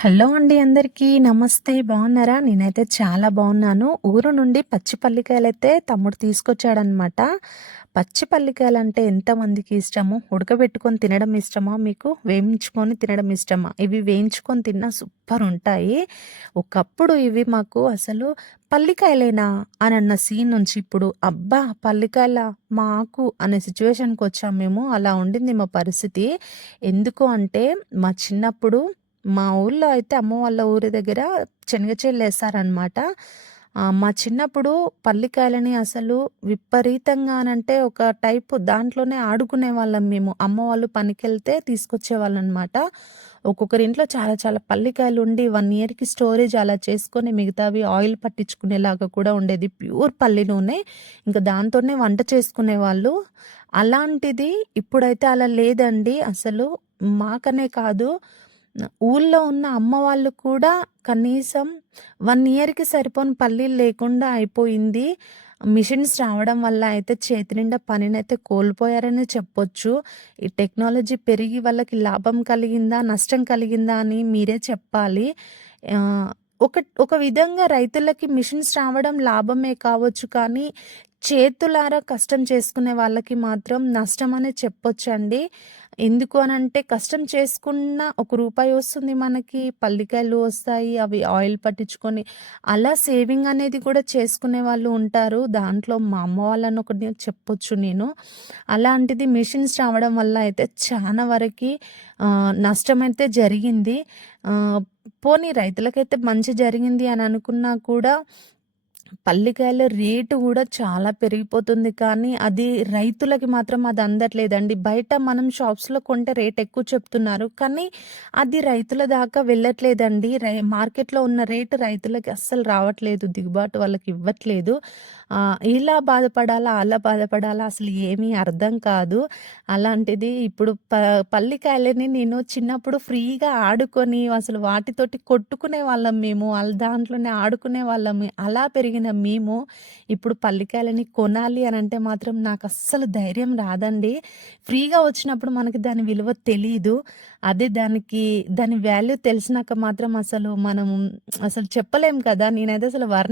Hello అండి అందరికీ. నమస్తే. బాగున్నారా? నేనైతే చాలా బాగున్నాను. ఊరు నుండి పచ్చి పల్లికాయలు అయితే తమ్ముడు తీసుకొచ్చాడనమాట పచ్చి పల్లికాయలు అంటే ఎంతమందికి ఇష్టము? ఉడకబెట్టుకొని తినడం ఇష్టమా మీకు? వేయించుకొని తినడం ఇష్టమా? ఇవి వేయించుకొని తిన్నా సూపర్ ఉంటాయి. ఒకప్పుడు ఇవి మాకు అసలు పల్లికాయలేనా అని అన్న సీన్ నుంచి ఇప్పుడు అబ్బా! పల్లికాయల మాకు అనే సిచ్యువేషన్కి వచ్చాం మేము. అలా ఉండింది మా పరిస్థితి. ఎందుకు అంటే మా చిన్నప్పుడు మా ఊర్లో అయితే అమ్మ వాళ్ళ ఊరి దగ్గర శనగచేళ్ళు వేస్తారనమాట మా చిన్నప్పుడు పల్లికాయలని అసలు విపరీతంగానంటే ఒక టైపు దాంట్లోనే ఆడుకునే వాళ్ళం మేము. అమ్మ వాళ్ళు పనికెళ్తే తీసుకొచ్చేవాళ్ళనమాట. ఒక్కొక్కరి ఇంట్లో చాలా చాలా పల్లికాయలు ఉండి వన్ ఇయర్‌కి స్టోరేజ్ అలా చేసుకొని మిగతావి ఆయిల్ పట్టించుకునేలాగా కూడా ఉండేది. ప్యూర్ పల్లి నూనె. ఇంక దాంతోనే వంట చేసుకునేవాళ్ళు. అలాంటిది ఇప్పుడైతే అలా లేదండి అసలు. మాకనే కాదు ఊళ్ళో ఉన్న అమ్మ వాళ్ళు కూడా కనీసం వన్ ఇయర్‌కి సరిపోని పల్లీలు లేకుండా అయిపోయింది. మిషన్స్ రావడం వల్ల అయితే చేతి నిండా పనినైతే కోల్పోయారనే చెప్పొచ్చు. ఈ టెక్నాలజీ పెరిగి వాళ్ళకి లాభం కలిగిందా? నష్టం కలిగిందా? అని మీరే చెప్పాలి. ఒక ఒక విధంగా రైతులకి మిషన్స్ రావడం లాభమే కావచ్చు కానీ, చేతులారా కష్టం చేసుకునే వాళ్ళకి మాత్రం నష్టం అనే చెప్పొచ్చండి. ఎందుకు అని అంటే కష్టం చేసుకున్న ఒక రూపాయి వస్తుంది మనకి. పల్లికాయలు వస్తాయి. అవి ఆయిల్ పట్టించుకొని అలా సేవింగ్ అనేది కూడా చేసుకునే వాళ్ళు ఉంటారు. దాంట్లో మా అమ్మ వాళ్ళని ఒకటి చెప్పొచ్చు నేను. అలాంటిది మిషన్స్ రావడం వల్ల అయితే చాలా వరకి నష్టం అయితే జరిగింది. పోనీ రైతులకైతే మంచి జరిగింది అని అనుకున్నా కూడా పల్లికాయల రేటు కూడా చాలా పెరిగిపోతుంది కానీ, అది రైతులకి మాత్రం అది అందట్లేదండి. బయట మనం షాప్స్‌లో కొంటే రేట్ ఎక్కువ చెప్తున్నారు. కానీ, అది రైతుల దాకా వెళ్ళట్లేదండి. రై మార్కెట్‌లో ఉన్న రేటు రైతులకి అస్సలు రావట్లేదు. దిగుబాటు వాళ్ళకి ఇవ్వట్లేదు. ఇలా బాధపడాలా? అలా బాధపడాలా? అసలు ఏమీ అర్థం కాదు. అలాంటిది ఇప్పుడు ప పల్లికాయలని నేను చిన్నప్పుడు ఫ్రీగా ఆడుకొని అసలు వాటితోటి కొట్టుకునేవాళ్ళం మేము. వాళ్ళ దాంట్లోనే ఆడుకునే వాళ్ళం అలా పెరిగిన మేము ఇప్పుడు పల్లికాయలని కొనాలి అని అంటే మాత్రం నాకు అస్సలు ధైర్యం రాదండి. ఫ్రీగా వచ్చినప్పుడు మనకి దాని విలువ తెలియదు అదే దానికి దాని వాల్యూ తెలిసినాక మాత్రం అసలు మనం అసలు చెప్పలేం కదా! నేనైతే అసలు వర్ణ